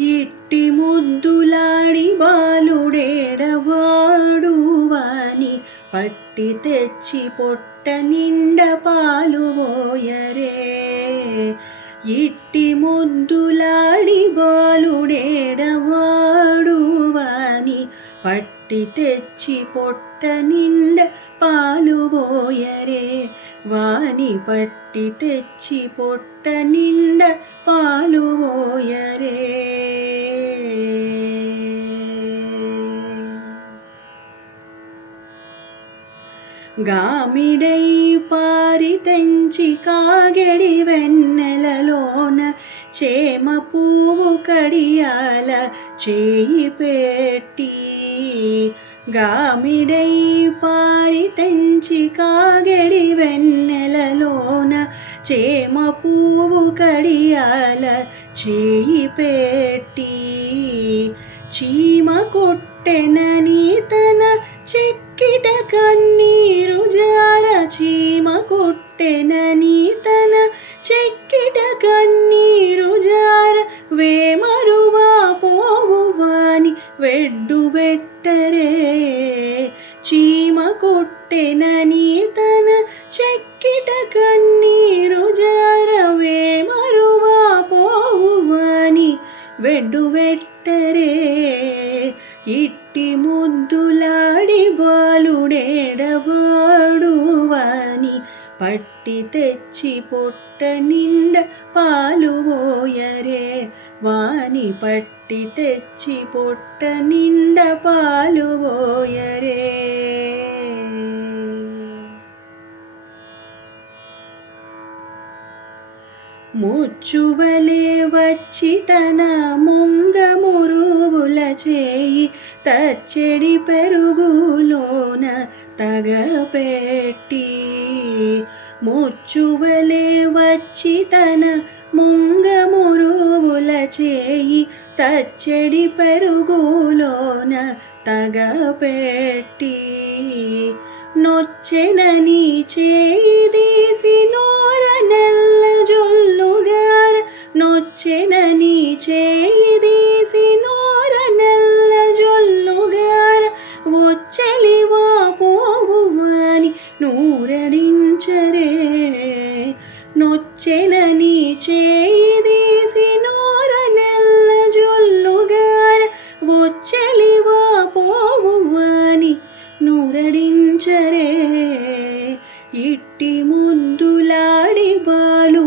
ఇట్టి ముద్దులాడి బాలుడేడవాడు వాని పట్టి తెచ్చి పొట్ట నిండ పాలు పోయరే. ఇట్టి ముద్దులాడి బాలుడేడవాడు వాని పట్టి తెచ్చి పొట్ట నిండ పాలు పోయరే. వాని పట్టి తెచ్చి పొట్ట నిండ పాలు పోయరే. గామిడై పారి తెంచి కాగెడి వెన్నెలలోన చేమ పువ్వు కడియాల చేయి పెట్టి. గామిడై పారి తెంచి కాగెడి వెన్నెలలోన చేమ పువ్వు కడియాల చేయి పెట్టి. చీమ కొట్టెనని తన చెక్కిట కన్నీరు జార. చీమ కొట్టెనని తన చెక్కిట కన్నీరు జార. వేమరువా పోవు వాని వెడ్డు వెట్టరే. చీమ కొట్టెనని తన చెక్కిట కన్నీరు జార. వేమరువా పోవు వాని వెడ్డు వెట్టరే. ఇట్టి ముద్దులాడి బాలుడేడవాడు వాని పట్టి తెచ్చి పొట్ట నిండ పాలు పోయరే. వాని పట్టి తెచ్చి పొట్ట నిండ పాలు పోయరే. ముచ్చువలే వచ్చి తన ముంగ మురువుల చేయి తచ్చెడి పెరుగులోన తగపెట్టి. ముచ్చువలే వచ్చి తన ముంగ మురువుల చేయి తచ్చెడి పెరుగులోన తగపెట్టి. నొచ్చెనని చేయి తీసి నోర నెల్ల జొల్లుగార. నొచ్చెనని చేయి తీసి నోర నెల్ల జొల్లుగార. వచ్చెలివా పోవు వాని నూరడించరే. నొచ్చెనని చేయి తీసి నోర నెల్ల జొల్లుగార. వచ్చెలివా పోవు వాని నూరడించరే. ఇట్టి ముద్దులాడి బాలుడేడవాడు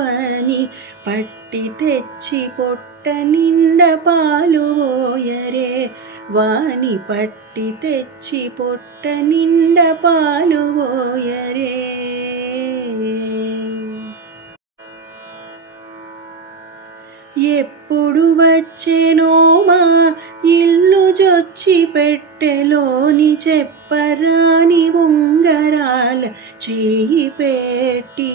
వాని పట్టి తెచ్చి పొట్ట నిండ పాలు పోయరే. వాని పట్టి తెచ్చి పొట్ట నిండ పాలు పోయరే. ఎప్పుడు వచ్చెనో మా ఇల్లు జొచ్చి పెట్టెలోని చెప్పరాని ఉంగరాల చేయి పెట్టి.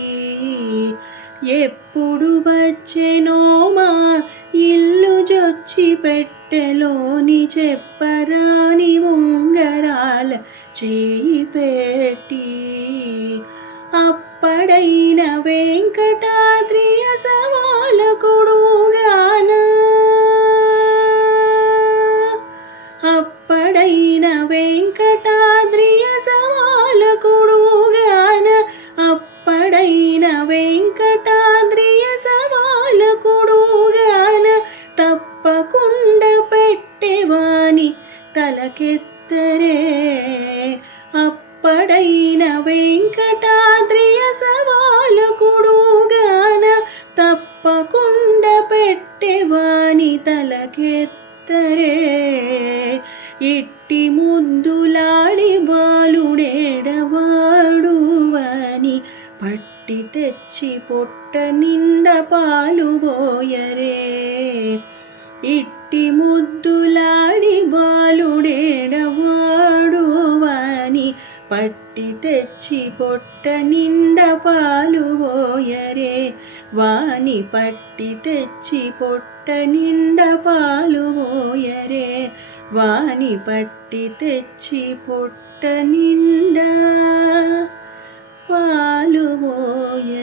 ఎప్పుడు వచ్చెనో మా ఇల్లు జొచ్చి పెట్టెలోని చెప్పరాని ఉంగరాల చేయి పెట్టి. అప్పడైన వెంకటాద్రి అసవాలకుడుగాన. అప్పడైన వెంకటాద్రి అసవాలకుడుగాన. అప్పడైన వెంకటాద్రి అసవాలకుడుగాన. తప్పకుండా పెట్టెవాని తలకెత్తరే. అప్పడైన వెంకటాద్రి అసవాలకుడుగాన. తప్పకుండా పెట్టెవాని తలకెత్తరే. ఇట్టి ముద్దులాడి బాలుడేడవాడు వాని పట్టి తెచ్చి పొట్ట నిండ పాలు పోయరే. ఇట్టి ముద్దులాడి బాలుడేడవాడు వాని పట్టి తెచ్చి పొట్ట నిండ పాలు పోయరే. వాని పట్టి తెచ్చి పొట్ట నిండ పాలు పోయరే. వాని పట్టి తెచ్చి పొట్ట నిండా పాలు పోయరే.